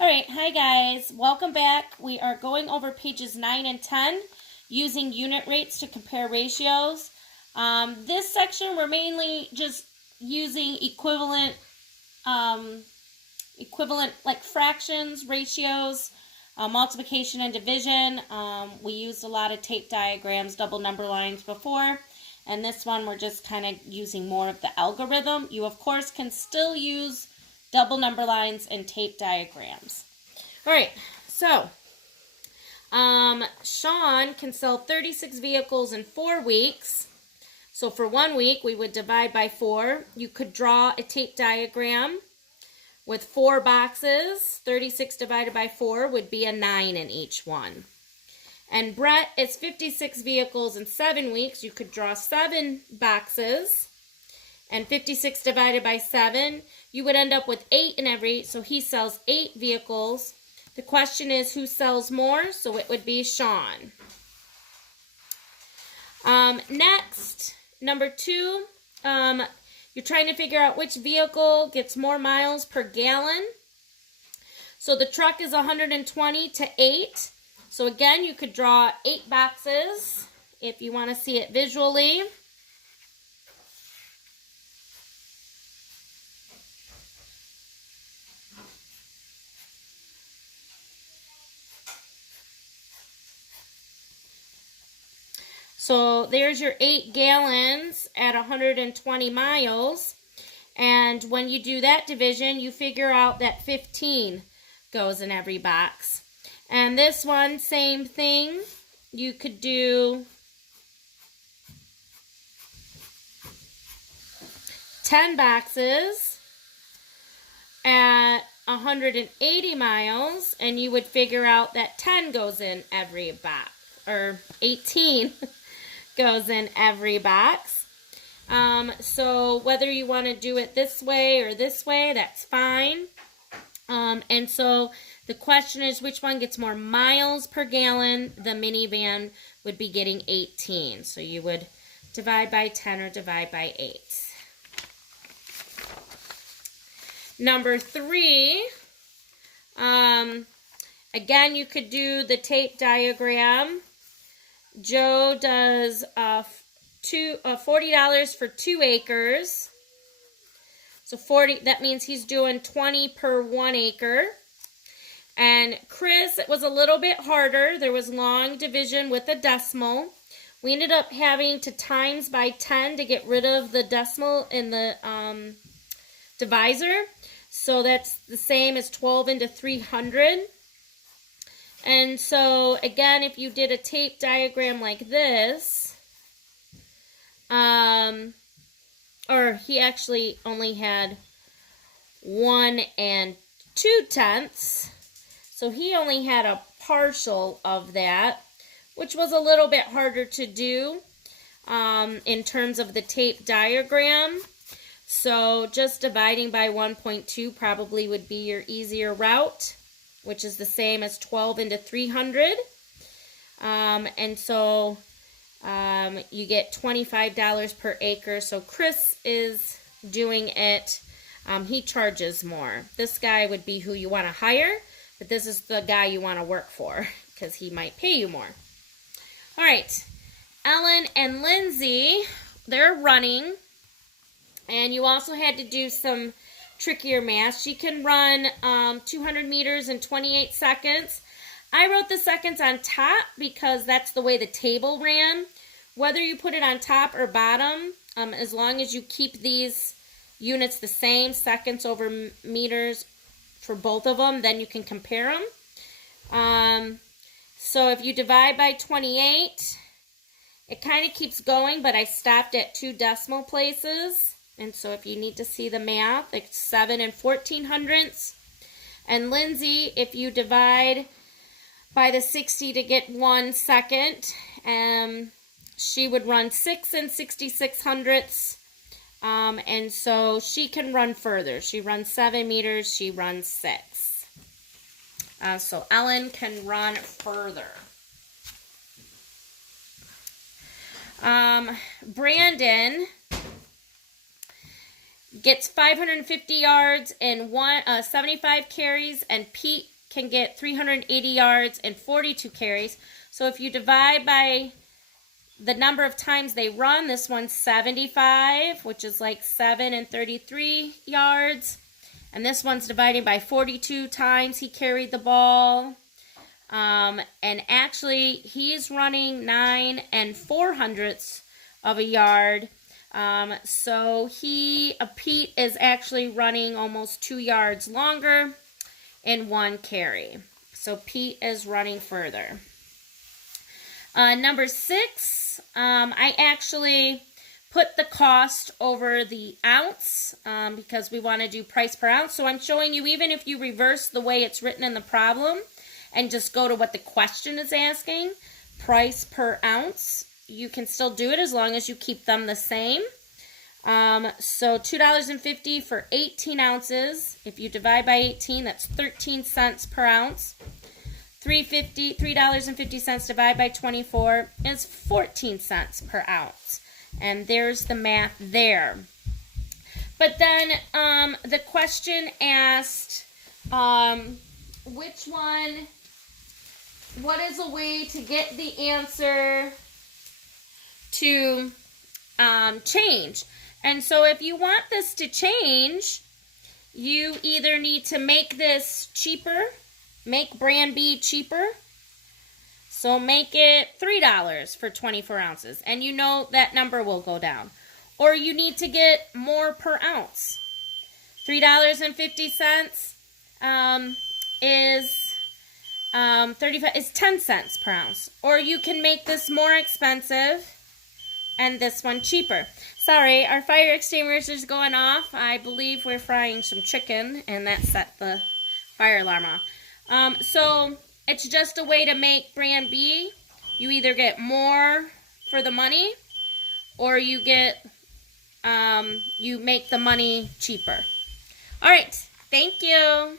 All right, hi guys, welcome back. We are going over pages 9 and 10 using unit rates to compare ratios. This section we're mainly just using equivalent like fractions, ratios, multiplication and division. We used a lot of tape diagrams, double number lines before, and this one we're just kind of using more of the algorithm. You of course can still use double number lines and tape diagrams. All right, so Sean can sell 36 vehicles in 4 weeks. So for 1 week, we would divide by 4. You could draw a tape diagram with 4 boxes. 36 divided by 4 would be a 9 in each one. And Brett is 56 vehicles in 7 weeks. You could draw 7 boxes. And 56 divided by 7, you would end up with 8 in every, so he sells 8 vehicles. The question is who sells more, so it would be Sean. Next, number 2, you're trying to figure out which vehicle gets more miles per gallon. So the truck is 120 to 8. So again, you could draw 8 boxes if you want to see it visually. So there's your 8 gallons at 120 miles. And when you do that division, you figure out that 15 goes in every box. And this one, same thing. You could do 10 boxes at 180 miles. And you would figure out that 10 goes in every box. Or 18 goes in every box. So whether you want to do it this way or this way, that's fine. And so the question is which one gets more miles per gallon? The minivan would be getting 18. So you would divide by 10 or divide by 8. Number 3, again, you could do the tape diagram. Joe does $40 for 2 acres. So 40, that means he's doing 20 per 1 acre. And Chris, it was a little bit harder. There was long division with a decimal. We ended up having to times by 10 to get rid of the decimal in the divisor. So that's the same as 12 into 300. And so, again, if you did a tape diagram like this, or he actually only had 1 2/10, so he only had a partial of that, which was a little bit harder to do in terms of the tape diagram. So just dividing by 1.2 probably would be your easier route, which is the same as 12 into 300. And so you get $25 per acre. So Chris is doing it. He charges more. This guy would be who you want to hire, but this is the guy you want to work for because he might pay you more. All right, Ellen and Lindsay, they're running. And you also had to do some trickier math. She can run 200 meters in 28 seconds. I wrote the seconds on top because that's the way the table ran. Whether you put it on top or bottom, as long as you keep these units the same, seconds over meters for both of them, then you can compare them. So if you divide by 28, it kind of keeps going, but I stopped at 2 decimal places. And so if you need to see the math, it's 7 1400ths. And Lindsay, if you divide by the 60 to get 1 second, she would run 6 6600ths. And so she can run further. She runs 7 meters, she runs 6. So Ellen can run further. Brandon, gets 550 yards in 75 carries, and Pete can get 380 yards in 42 carries. So if you divide by the number of times they run, this one's 75, which is like 7 and 33 yards. And this one's dividing by 42 times he carried the ball. And actually, he's running 9 400ths of a yard. So Pete is actually running almost 2 yards longer in one carry. So Pete is running further. Number 6, I actually put the cost over the ounce because we want to do price per ounce. So I'm showing you, even if you reverse the way it's written in the problem and just go to what the question is asking, price per ounce, you can still do it as long as you keep them the same. So $2.50 for 18 ounces. If you divide by 18, that's 13 cents per ounce. $3.50 divided by 24 is 14 cents per ounce. And there's the math there. But then the question asked, what is a way to get the answer to change? And so if you want this to change, you either need to make this cheaper, make brand B cheaper. So make it $3 for 24 ounces, and you know that number will go down. Or you need to get more per ounce. $3.50 is 10 cents per ounce. Or you can make this more expensive and this one cheaper. Sorry, our fire extinguisher is going off. I believe we're frying some chicken, and that set the fire alarm off. So it's just a way to make brand B. You either get more for the money, or you make the money cheaper. All right, thank you.